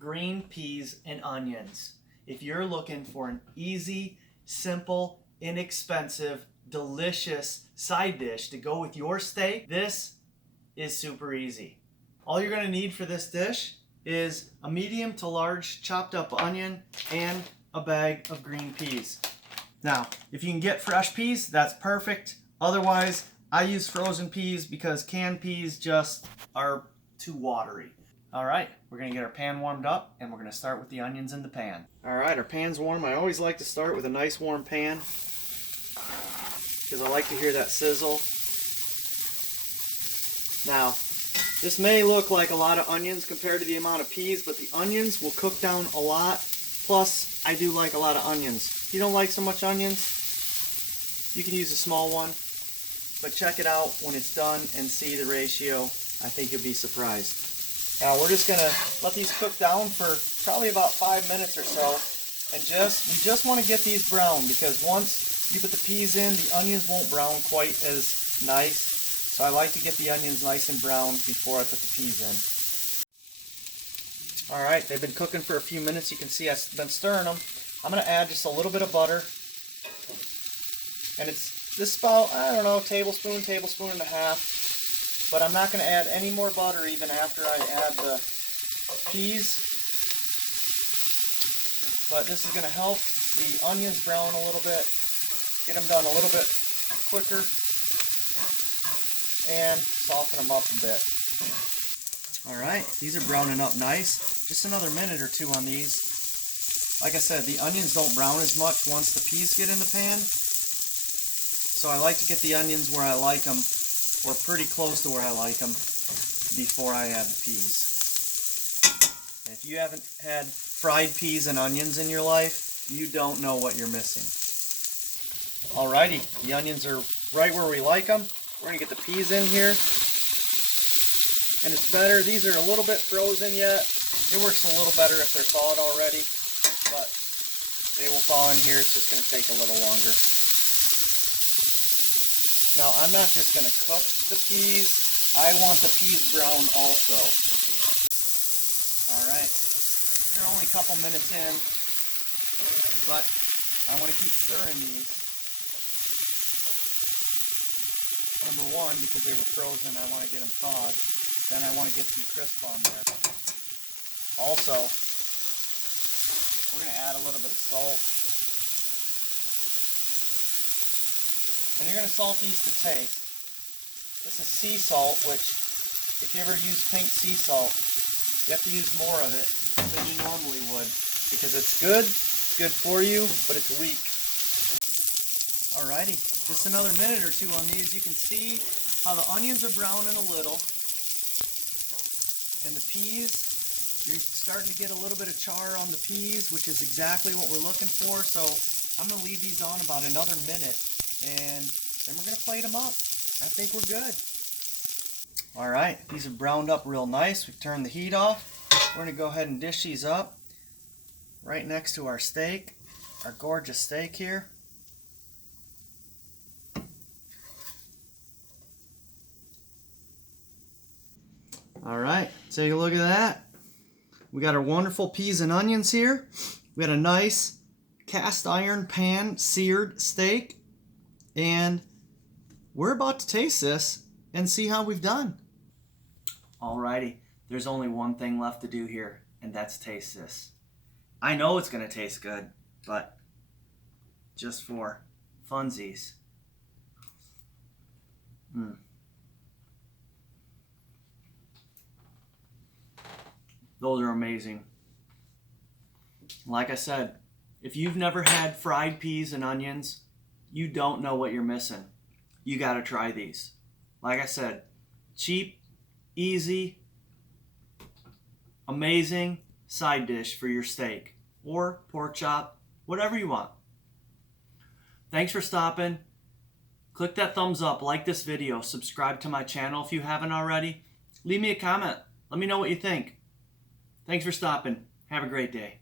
green peas and onions. If you're looking for an easy, simple, inexpensive, delicious side dish to go with your steak, this is super easy. All you're going to need for this dish is a medium to large chopped up onion and a bag of green peas. Now, if you can get fresh peas, that's perfect. Otherwise, I use frozen peas because canned peas just are too watery. All right, we're gonna get our pan warmed up and we're gonna start with the onions in the pan. All right, our pan's warm. I always like to start with a nice warm pan because I like to hear that sizzle. Now, this may look like a lot of onions compared to the amount of peas, but the onions will cook down a lot. Plus, I do like a lot of onions. If you don't like so much onions, you can use a small one. But check it out when it's done and see the ratio. I think you'll be surprised. Now we're just gonna let these cook down for probably about 5 minutes or so. And we just want to get these brown, because once you put the peas in, the onions won't brown quite as nice. So I like to get the onions nice and brown before I put the peas in. All right, they've been cooking for a few minutes. You can see I've been stirring them. I'm gonna add just a little bit of butter. And it's this about, I don't know, tablespoon and a half. But I'm not going to add any more butter even after I add the peas. But this is going to help the onions brown a little bit, get them done a little bit quicker, and soften them up a bit. Alright, these are browning up nice. Just another minute or two on these. Like I said, the onions don't brown as much once the peas get in the pan. So I like to get the onions where I like them, or pretty close to where I like them, before I add the peas. And if you haven't had fried peas and onions in your life, you don't know what you're missing. Alrighty, the onions are right where we like them. We're going to get the peas in here. And it's better, these are a little bit frozen yet. It works a little better if they're thawed already, but they will thaw in here. It's just going to take a little longer. Now, I'm not just going to cook the peas, I want the peas brown also. Alright, they're only a couple minutes in, but I want to keep stirring these. Number one, because they were frozen, I want to get them thawed. Then I want to get some crisp on there. Also, we're going to add a little bit of salt. And you're going to salt these to taste. This is sea salt, which, if you ever use pink sea salt, you have to use more of it than you normally would, because it's good for you, but it's weak. Alrighty, just another minute or two on these. You can see how the onions are browning a little, and the peas, you're starting to get a little bit of char on the peas, which is exactly what we're looking for. So I'm going to leave these on about another minute, and then we're going to plate them up. I think we're good. Alright, these have browned up real nice. We've turned the heat off. We're going to go ahead and dish these up right next to our steak, our gorgeous steak here. Alright, take a look at that. We got our wonderful peas and onions here. We got a nice cast iron pan seared steak. And we're about to taste this and see how we've done. Alrighty, there's only one thing left to do here, and that's taste this. I know it's going to taste good, but just for funsies. Those are amazing. Like I said, if you've never had fried peas and onions, you don't know what you're missing. You got to try these. Like I said, cheap, easy, amazing side dish for your steak or pork chop, whatever you want. Thanks for stopping. Click that thumbs up, like this video, subscribe to my channel if you haven't already. Leave me a comment. Let me know what you think. Thanks for stopping. Have a great day.